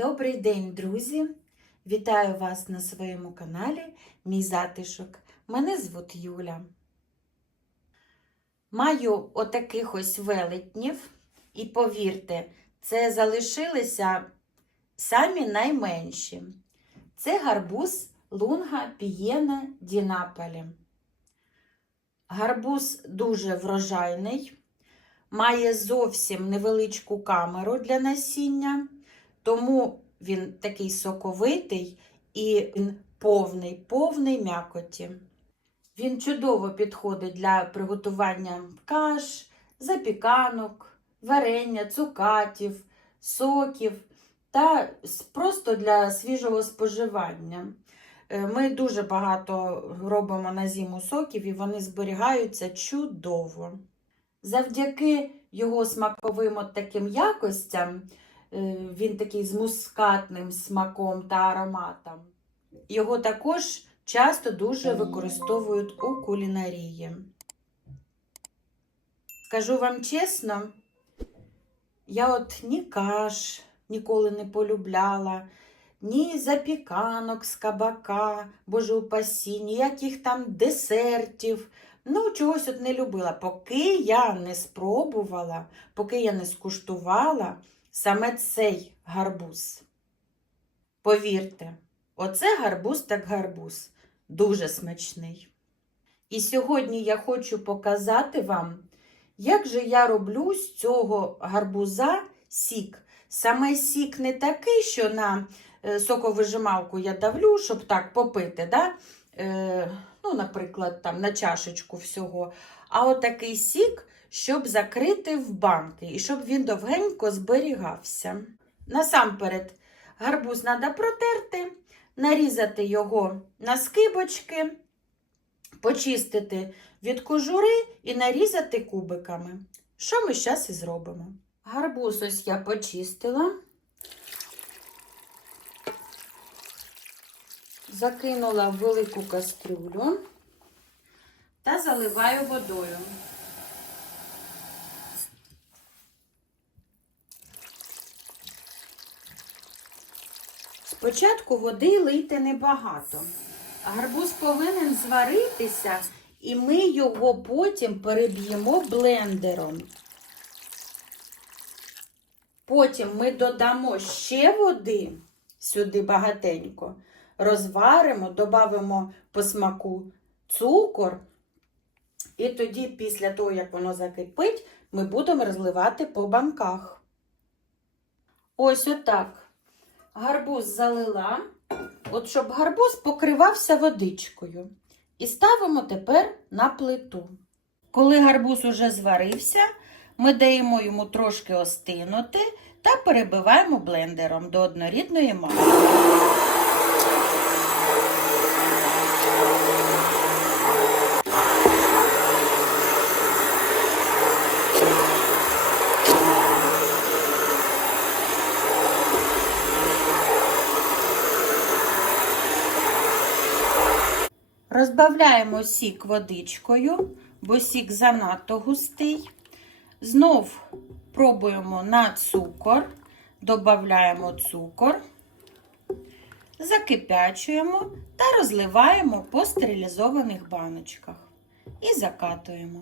Добрий день, друзі! Вітаю вас на своєму каналі Мій затишок. Мене звуть Юля. Маю отаких ось велетнів, і повірте, це залишилися самі найменші. Це гарбуз Лунга Пієна Дінаполі. Гарбуз дуже врожайний, має зовсім невеличку камеру для насіння, тому він такий соковитий і він повний, повний м'якоті. Він чудово підходить для приготування каш, запіканок, варення, цукатів, соків та просто для свіжого споживання. Е, Ми дуже багато робимо на зиму соків і вони зберігаються чудово. Завдяки його смаковим от таким якостям, він такий з мускатним смаком та ароматом. Його також часто дуже використовують у кулінарії. Скажу вам чесно, я от ні каш ніколи не полюбляла, ні запіканок з кабака, боже упасі, ніяких там десертів. Ну, чогось от не любила. Поки я не спробувала, поки я не скуштувала саме цей гарбуз. Повірте, оце гарбуз так гарбуз. Дуже смачний. І сьогодні я хочу показати вам, як же я роблю з цього гарбуза сік. Саме сік не такий, що на е, соковижималку я давлю, щоб так попити, да? е, ну, наприклад, там, на чашечку всього. А отакий сік, щоб закрити в банки і щоб він довгенько зберігався. Насамперед, гарбуз треба протерти, нарізати його на скибочки, почистити від кожури і нарізати кубиками. Що ми зараз і зробимо? Гарбуз ось я почистила. Закинула в велику кастрюлю та заливаю водою. Спочатку води лийте небагато. Гарбуз повинен зваритися, і ми його потім переб'ємо блендером. Потім ми додамо ще води сюди багатенько, розваримо, додамо по смаку цукор. І тоді, після того, як воно закипить, ми будемо розливати по банках. Ось отак. Гарбуз залила, от щоб гарбуз покривався водичкою. І ставимо тепер на плиту. Коли гарбуз уже зварився, ми даємо йому трошки остинути та перебиваємо блендером до однорідної маси. Розбавляємо сік водичкою, бо сік занадто густий. Знов пробуємо на цукор, додаємо цукор, закипячуємо та розливаємо по стерилізованих баночках і закатуємо.